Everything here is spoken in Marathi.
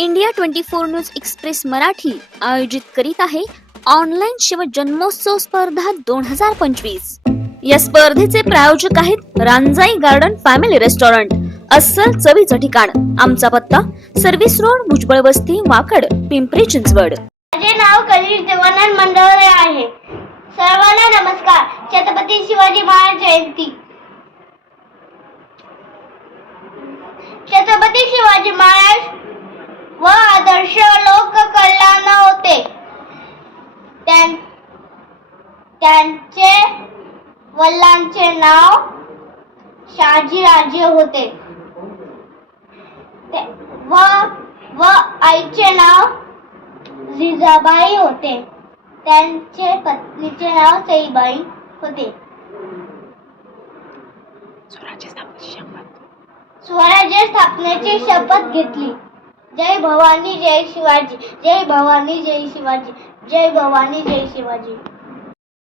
इंडिया 24 न्यूज एक्सप्रेस मराठी आयोजित करीत आहे ऑनलाईन शिवजन्मोत्सव स्पर्धा 2025। या स्पर्धेचे प्रायोजक आहेत रांजाई गार्डन फॅमिली रेस्टॉरंट, अस्सल चवीचं ठिकाण। आमचा पत्ता सर्व्हिस रोड, भुजबळ वस्ती, वाकड, पिंपरी चिंचवड। माझे नाव कलिश देवानंद मंडळरे आहे। सर्वांना नमस्कार। छत्रपती शिवाजी महाराज जयंती। छत्रपती शिवाजी महाराज व आदर्श लोक कल्याण होते। त्यांचे वडिलांचे नाव शहाजीराजे होते व आईचे नाव जिजाबाई होते। त्यांचे पत्नीचे नाव सईबाई होते। स्वराज्य स्थापनेची शपथ घेतली। जय भवानी जय शिवाजी, जय भवानी जय शिवाजी, जय भवानी जय शिवाजी।